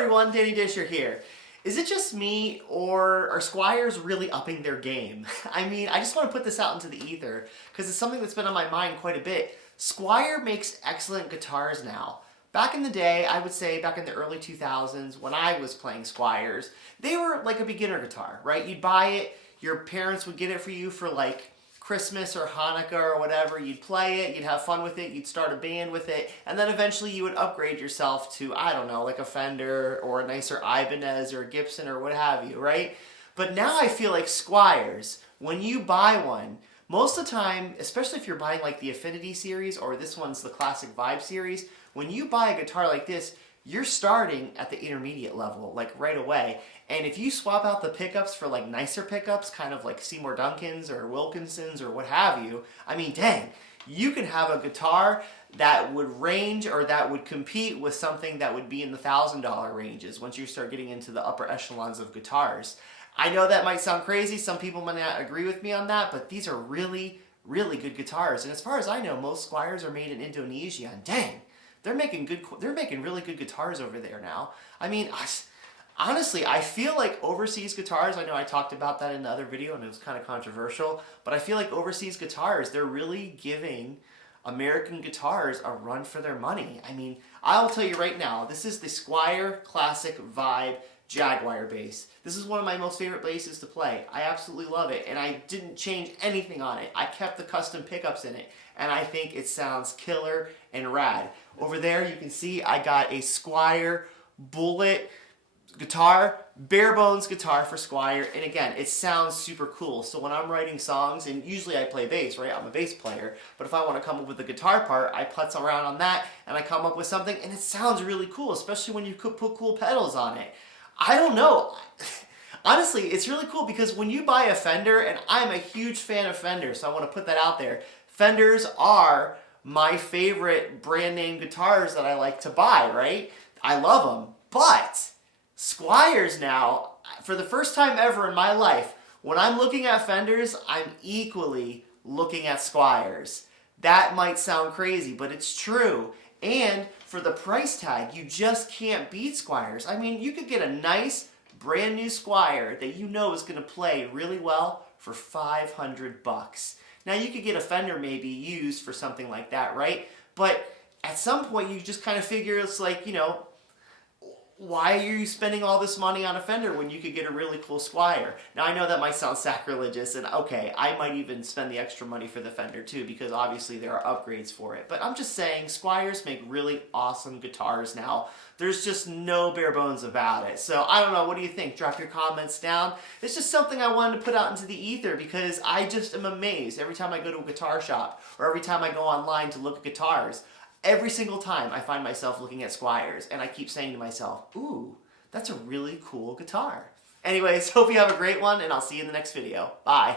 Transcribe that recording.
everyone, Danny Disher here. Is it just me, or are Squiers really upping their game? I mean, I just want to put this out into the ether, because it's something that's been on my mind quite a bit. Squier makes excellent guitars now. Back in the day, I would say back in the early 2000s, when I was playing Squiers, they were like a beginner guitar, right? You'd buy it, your parents would get it for you for like Christmas or Hanukkah or whatever. You'd play it, you'd have fun with it, you'd start a band with it, and then eventually you would upgrade yourself to, I don't know, like a Fender or a nicer Ibanez or a Gibson or what have you, right? But now I feel like Squiers, when you buy one, most of the time, especially if you're buying like the Affinity series or this one's the Classic Vibe series, when you buy a guitar like this, you're starting at the intermediate level, like right away. And if you swap out the pickups for like nicer pickups, kind of like Seymour Duncan's or Wilkinson's or what have you, I mean, dang, you can have a guitar that would range or that would compete with something that would be in the $1,000 ranges once you start getting into the upper echelons of guitars. I know that might sound crazy, some people might not agree with me on that, but these are really, really good guitars. And as far as I know, most Squiers are made in Indonesia, and dang, they're making really good guitars over there now. I mean, honestly, I feel like overseas guitars, I know I talked about that in the other video and it was kind of controversial, but I feel like overseas guitars, they're really giving American guitars a run for their money. I mean, I'll tell you right now, this is the Squier Classic Vibe Jaguar bass. This is one of my most favorite basses to play. I absolutely love it, and I didn't change anything on it. I kept the custom pickups in it, and I think it sounds killer and rad. Over there, you can see I got a Squier Bullet guitar, bare bones guitar for Squier, and again, it sounds super cool. So when I'm writing songs, and usually I play bass, right? I'm a bass player, but if I want to come up with a guitar part, I putz around on that, and I come up with something, and it sounds really cool, especially when you could put cool pedals on it. I don't know. Honestly, it's really cool because when you buy a Fender, and I'm a huge fan of Fender, so I want to put that out there. Fenders are my favorite brand name guitars that I like to buy, right? I love them. But Squiers now, for the first time ever in my life, when I'm looking at Fenders, I'm equally looking at Squiers. That might sound crazy, but it's true. And for the price tag, you just can't beat Squiers. I mean, you could get a nice, brand new Squier that you know is going to play really well for $500. Now, you could get a Fender maybe used for something like that, right? But at some point, you just kind of figure it's like, you know, why are you spending all this money on a Fender when you could get a really cool Squier? Now, I know that might sound sacrilegious, and okay, I might even spend the extra money for the Fender too, because obviously there are upgrades for it. But I'm just saying, Squiers make really awesome guitars now. There's just no bare bones about it. So I don't know, what do you think? Drop your comments down. It's just something I wanted to put out into the ether because I just am amazed every time I go to a guitar shop or every time I go online to look at guitars. Every single time I find myself looking at Squiers, and I keep saying to myself, ooh, that's a really cool guitar. Anyways, hope you have a great one, and I'll see you in the next video. Bye.